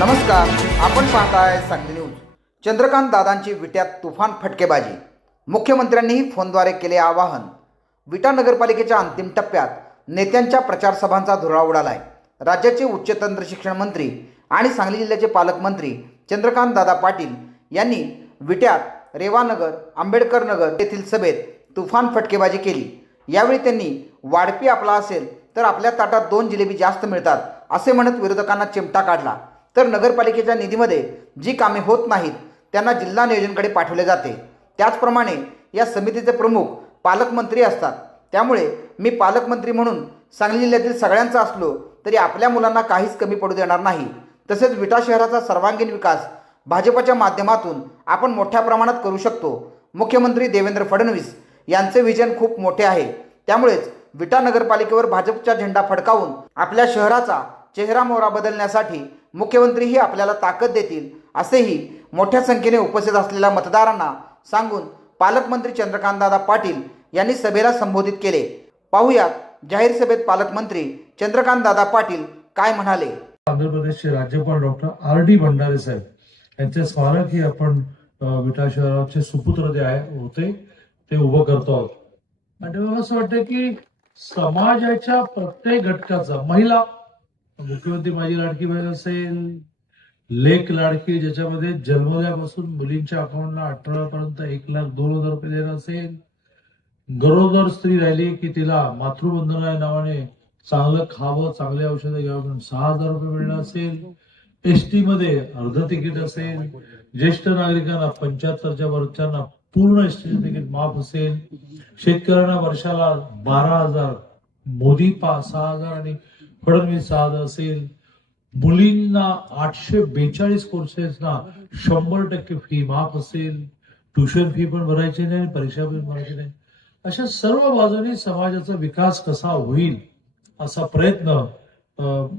नमस्कार, आपण पाहताय सांगली न्यूज. चंद्रकांत दादांची विट्यात तुफान फटकेबाजी. मुख्यमंत्र्यांनीही फोनद्वारे केले आवाहन. विटा नगरपालिकेच्या अंतिम टप्प्यात नेत्यांच्या प्रचार सभांचा धुरळा उडालाय. राज्याचे उच्च तंत्र शिक्षण मंत्री आणि सांगली जिल्ह्याचे पालकमंत्री चंद्रकांत दादा पाटील यांनी विट्यात, रेवानगर, आंबेडकर नगर येथील सभेत तुफान फटकेबाजी केली. यावेळी त्यांनी वाढपी आपला असेल तर आपल्या ताटात 2 जिलेबी जास्त मिळतात असे म्हणत विरोधकांना चिमटा काढला. तर नगरपालिकेच्या निधीमध्ये जी कामे होत नाहीत त्यांना जिल्हा नियोजनकडे पाठवले जाते. त्याचप्रमाणे या समितीचे प्रमुख पालकमंत्री असतात. त्यामुळे मी पालकमंत्री म्हणून सांगली जिल्ह्यातील सगळ्यांचा असलो तरी आपल्या मुलांना काहीच कमी पडू देणार नाही. तसेच विटा शहराचा सर्वांगीण विकास भाजपच्या माध्यमातून आपण मोठ्या प्रमाणात करू शकतो. मुख्यमंत्री देवेंद्र फडणवीस यांचे विजन खूप मोठे आहे. त्यामुळेच विटा नगरपालिकेवर भाजपचा झेंडा फडकावून आपल्या शहराचा चेहरा मोहरा बदलण्यासाठी मुख्यमंत्रीही आपल्याला ताकद देतील असेही मोठ्या संख्येने उपस्थित असलेल्या मतदारांना सांगून पालकमंत्री चंद्रकांतदादा पाटील यांनी सभेला संबोधित केले. पाहुयात जाहीर सभेत पालकमंत्री चंद्रकांतदादा पाटील काय म्हणाले. आंध्र प्रदेशचे राज्यपाल डॉक्टर R.D. भंडारे साहेब यांचे स्मारक ही आपण विटा शहराचे सुपुत्र जे होते ते उभं करतो आहोत. आणि मला असं वाटतं की समाजाच्या प्रत्येक घटकाचा, महिला, मुख्यमंत्री माझी लाडकी बहीण असेल, लेक लाडकी ज्याच्यामध्ये जन्मल्यापासून मुलींच्या अकाउंटला 18 पर्यंत 1,02,000 रुपये देणं असेल, गरोदर स्त्री राहिली की तिला मातृवंदना या नावाने चांगलं खावं, चांगले औषधं घ्यावं म्हणून 6,000 रुपये मिळणं असेल, एसटी मध्ये अर्ध तिकीट असेल, ज्येष्ठ नागरिकांना 75च्या वरच्यांना पूर्ण एसटी तिकीट माफ असेल, शेतकऱ्यांना वर्षाला 12,000, मोदी 6,000 आणि फडणवीस 6,000 असेल, मुलींना 842 कोर्सेसना 100% फी माफ असेल, ट्युशन फी पण भरायची नाही, परीक्षा पण भरायची नाही. अशा सर्व बाजूनी समाजाचा विकास कसा होईल असा प्रयत्न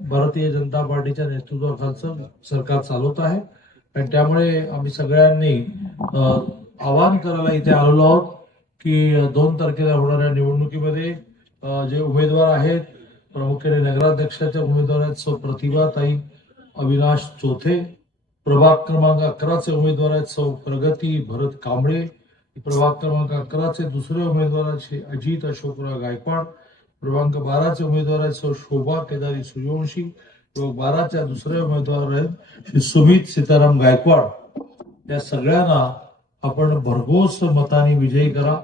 भारतीय जनता पार्टीच्या नेतृत्वाखालचं सरकार चालवत आहे. आणि त्यामुळे आम्ही सगळ्यांनी आवाहन करायला इथे आलेलो आहोत की 2 तारखेला होणाऱ्या निवडणुकीमध्ये जे उमेदवार आहेत, प्रामुख्याने नगराध्यक्षाच्या उमेदवार आहेत सौ प्रतिभाताई अविनाश चौथे, प्रभाग क्रमांक 11चे उमेदवार आहेत सौ प्रगती भरत कांबळे, प्रभाग क्रमांक 11चे दुसरे उमेदवार आहेत श्री अजित अशोकराव गायकवाड, क्रमांक 12चे उमेदवार आहेत सौ शोभा केदारी सूर्यवंशी, क्रमांक 12च्या दुसरे उमेदवार आहेत श्री सुमित सीताराम गायकवाड. या सगळ्यांना आपण भरघोस मताने विजयी करा.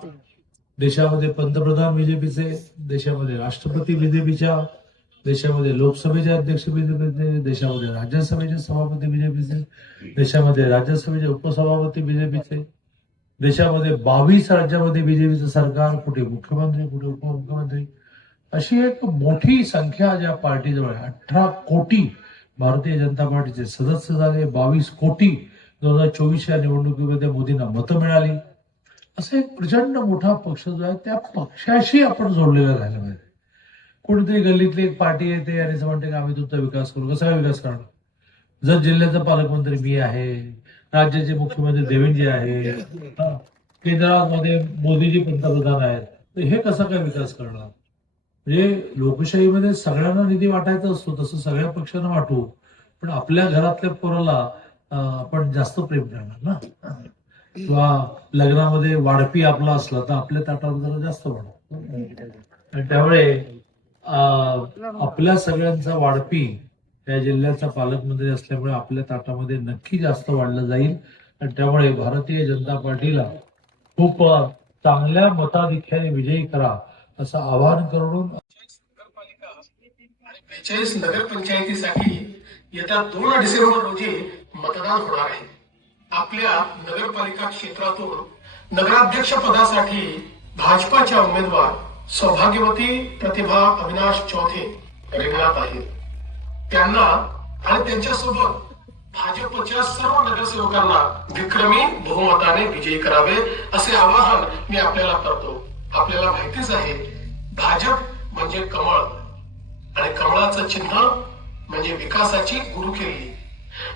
देशामध्ये पंतप्रधान बीजेपीचे, देशामध्ये राष्ट्रपती बीजेपीच्या, देशामध्ये लोकसभेचे अध्यक्ष बीजेपीचे, देशामध्ये राज्यसभेचे सभापती बीजेपीचे, देशामध्ये राज्यसभेचे उपसभापती बीजेपीचे, देशामध्ये 22 राज्यामध्ये बीजेपीचं सरकार, कुठे मुख्यमंत्री कुठे उपमुख्यमंत्री, अशी एक मोठी संख्या ज्या पार्टीजवळ आहे. 18 कोटी भारतीय जनता पार्टीचे सदस्य झाले. 22 कोटी 2024 या निवडणुकीमध्ये मोदींना मतं मिळाली. असं एक प्रचंड मोठा पक्ष जो आहे त्या पक्षाशी आपण जोडलेला राहिला पाहिजे. कोणीतरी गल्लीतली एक पार्टी येते आणि म्हणते की आम्ही तुमचा विकास करू. कसा विकास करणार? जर जिल्ह्याचा पालकमंत्री मी आहे, राज्याचे मुख्यमंत्री देवेंद्रजी आहे, केंद्रामध्ये मोदीजी पंतप्रधान आहेत, तर हे कसा काय विकास करणार? म्हणजे लोकशाहीमध्ये सगळ्यांना निधी वाटायचा असतो, तसं सगळ्या पक्षांना वाटू, पण आपल्या घरातल्या पोराला आपण जास्त प्रेम करणार ना. किंवा लग्नामध्ये वाढपी आपला असला तर आपल्या ताटावर जरा जास्त वाढतो. आणि त्यामुळे आपल्या सगळ्यांचा वाढपी या जिल्ह्याचा पालकमंत्री असल्यामुळे आपल्या ताटामध्ये नक्की जास्त वाढलं जाईल. आणि त्यामुळे भारतीय जनता पार्टीला खूप चांगल्या मताधिक्याने विजयी करा असं आवाहन करून 42 नगरपंचायतीसाठी येत्या 2 डिसेंबर रोजी मतदान होणार आहे. आपल्या नगरपालिका क्षेत्रातून नगराध्यक्ष पदासाठी भाजपाच्या उमेदवार सौभाग्यवती प्रतिभा अविनाश चौथे रिंगणात आहेत. त्यांना आणि त्यांच्यासोबत भाजपच्या सर्व नगरसेवकांना विक्रमी बहुमताने विजयी करावे असे आवाहन मी आपल्याला करतो. आपल्याला माहितीच आहे, भाजप म्हणजे कमळ आणि कमळाचं चिन्ह म्हणजे विकासाची गुरुकिल्ली.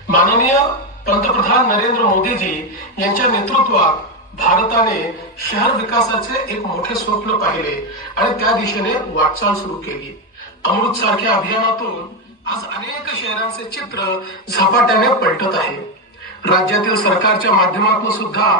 माननीय पंतप्रधान नरेंद्र मोदीजी यांच्या नेतृत्वात भारताने शहर विकासाचे एक मोठे स्वप्न पाहिले आणि त्या दिशेने वाटचाल सुरू केली. अमृत सारख्या अभियानातून आज अनेक शहरांचे चित्र झपाट्याने पलटत आहे. राज्यातील सरकारच्या माध्यमातून सुद्धा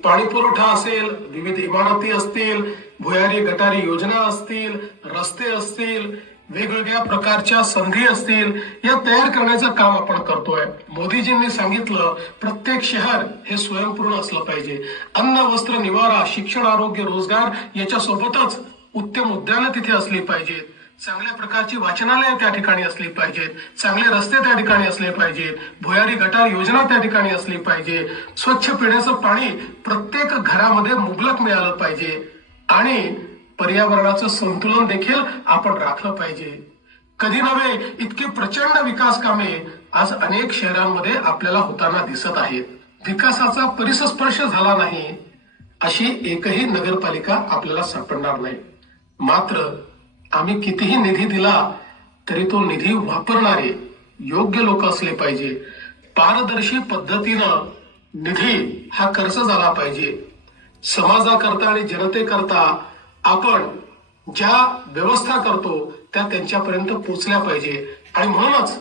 पाणी पुरवठा असेल, विविध इमारती असतील, भुयारी गटारी योजना असतील, रस्ते असतील, वेगवेगळ्या प्रकारच्या संधी असतील, या तयार करण्याचं काम आपण करतोय. मोदीजींनी सांगितलं प्रत्येक शहर हे स्वयंपूर्ण असलं पाहिजे. अन्न, वस्त्र, निवारा, शिक्षण, आरोग्य, रोजगार याच्या सोबतच उत्तम उद्यानं तिथे असली पाहिजेत. चांगल्या प्रकारची वाचनालय त्या ठिकाणी असली पाहिजेत. चांगले रस्ते त्या ठिकाणी असले पाहिजेत. भुयारी गटार योजना त्या ठिकाणी असली पाहिजे. स्वच्छ पिण्याचं पाणी प्रत्येक घरामध्ये मुबलक मिळालं पाहिजे आणि पर्यावरणाचं संतुलन देखील आपण राखलं पाहिजे. कधी नव्हे इतके प्रचंड विकास कामे आज अनेक शहरांमध्ये आपल्याला होताना दिसत आहेत. विकासाचा परिसस्पर्श झाला नाही अशी एकही नगरपालिका आपल्याला सापडणार नाही. मात्र आम्ही कितीही निधी दिला तरी तो निधी वापरणारे योग्य लोक असले पाहिजे. पारदर्शी पद्धतीनं निधी हा खर्च झाला पाहिजे. समाजाकरता आणि जनतेकरता आपण ज्या व्यवस्था करतो त्या त्यांच्यापर्यंत पोहोचल्या पाहिजे. आणि म्हणूनच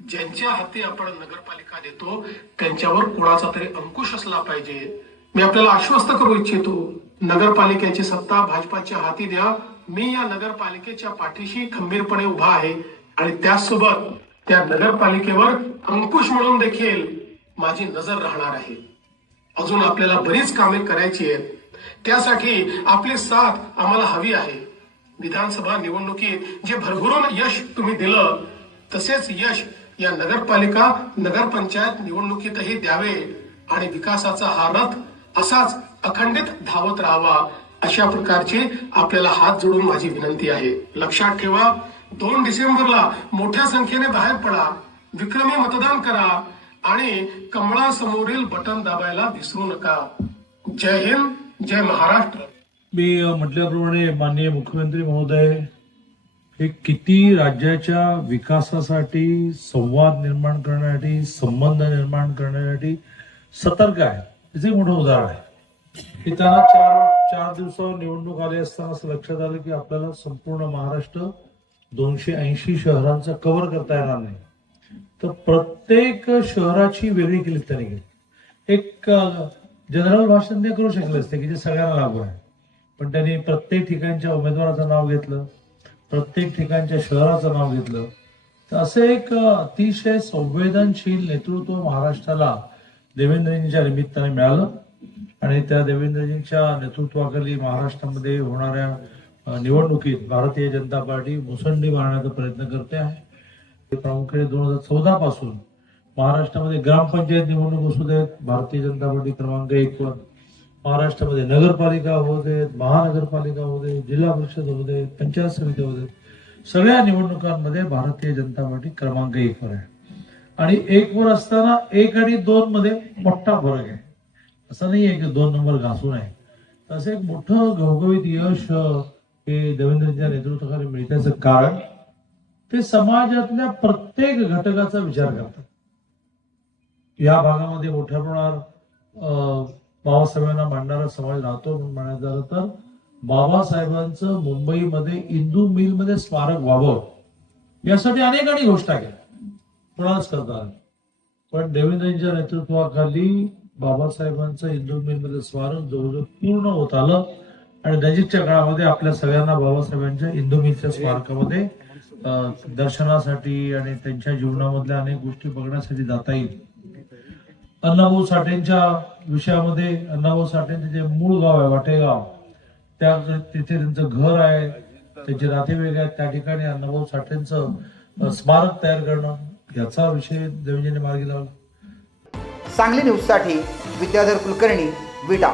ज्यांच्या हाती आपण नगरपालिका देतो त्यांच्यावर कोणाचा तरी अंकुश असला पाहिजे. मी आपल्याला आश्वस्त करू इच्छितो, नगरपालिकेची सत्ता भाजपाच्या हाती द्या. मी या नगरपालिकेच्या पाठीशी खंबीरपणे उभा आहे आणि त्याचसोबत त्या नगरपालिकेवर अंकुश म्हणून देखील माझी नजर राहणार आहे. अजून आपल्याला बरीच कामे करायची आहेत. त्यासाठी आपली साथ आम्हाला हवी आहे. विधानसभा निवडणुकीत जे भरभरून यश तुम्ही दिलं तसेच यश या नगरपालिका नगरपंचायत निवडणुकीतही द्यावे आणि विकासाचा हा रथ असाच अखंडित धावत राहावा अशा प्रकारची आपल्याला हात जोडून माझी विनंती आहे. लक्षात ठेवा, 2 डिसेंबरला मोठ्या संख्येने बाहेर पडा, विक्रमी मतदान करा आणि कमळासमोरील बटन दाबायला विसरू नका. जय हिंद, जय महाराष्ट्र. मी म्हटल्याप्रमाणे माननीय मुख्यमंत्री महोदय हे किती राज्याच्या विकासासाठी, संवाद निर्माण करण्यासाठी, संबंध निर्माण करण्यासाठी सतर्क आहे याचे मोठं उदाहरण आहे. की त्यांना चार दिवसावर निवडणूक आली असताना असं लक्षात आलं की आपल्याला संपूर्ण महाराष्ट्र 280 शहरांचा कव्हर करता येणार नाही. तर प्रत्येक शहराची वेगळी केली त्यांनी केली. एक जनरल भाषण ते करू शकले असते की जे सगळ्यांना लागू आहे, पण त्यांनी प्रत्येक ठिकाणच्या उमेदवाराचं नाव घेतलं, प्रत्येक ठिकाणच्या शहराचं नाव घेतलं. तर असं एक अतिशय संवेदनशील नेतृत्व महाराष्ट्राला देवेंद्रजींच्या निमित्ताने मिळालं आणि त्या देवेंद्रजींच्या नेतृत्वाखाली महाराष्ट्रामध्ये होणाऱ्या निवडणुकीत भारतीय जनता पार्टी मुसंडी मारण्याचा प्रयत्न करते आहे. प्रामुख्याने 2014 पासून महाराष्ट्रामध्ये ग्रामपंचायत निवडणूक असू देत, भारतीय जनता पार्टी क्रमांक 1 वर, महाराष्ट्रामध्ये नगरपालिका होऊ देत, महानगरपालिका होऊ देत, जिल्हा परिषद होऊ देत, पंचायत समिती होऊ देत, सगळ्या निवडणुकांमध्ये भारतीय जनता पार्टी क्रमांक 1 वर आहे. आणि 1 वर असताना 1 आणि 2 मध्ये मोठा फरक आहे. असं नाहीये की 2 नंबर घासून आहे. असं एक मोठं घवघवीत यश हे देवेंद्रजींच्या नेतृत्वाखाली मिळण्याचं कारण ते समाजातल्या प्रत्येक घटकाचा विचार करतात. या भागामध्ये मोठ्या प्रमाणावर बाबासाहेबांना मांडणारा समाज राहतो. म्हणून म्हणायचं झालं तर बाबासाहेबांचं मुंबईमध्ये इंदू मिलमध्ये स्मारक व्हावं यासाठी अनेकांनी घोषणा केल्या, कोणाच करता आलं. पण देवेंद्रजींच्या नेतृत्वाखाली बाबासाहेबांचं इंदू मिलमध्ये स्मारक जवळजवळ पूर्ण होत आलं आणि नजीकच्या काळामध्ये आपल्या सगळ्यांना बाबासाहेबांच्या इंदू मिलच्या स्मारकामध्ये दर्शनासाठी आणि त्यांच्या जीवनामधल्या अनेक गोष्टी बघण्यासाठी जाता येईल. अण्णाभाऊ साठेंच्या विषयामध्ये अण्णाभाऊ साठेंचे जे मूळ गाव आहे वाटेगाव, त्या तिथे त्यांचं घर आहे, त्यांचे नातेवाईक आहेत, त्या ठिकाणी अण्णाभाऊ साठेंचं स्मारक तयार करणं याचा विषय देवेंद्रजींनी मार्गी लावला. सांगली न्यूजसाठी विद्याधर कुलकर्णी, विटा.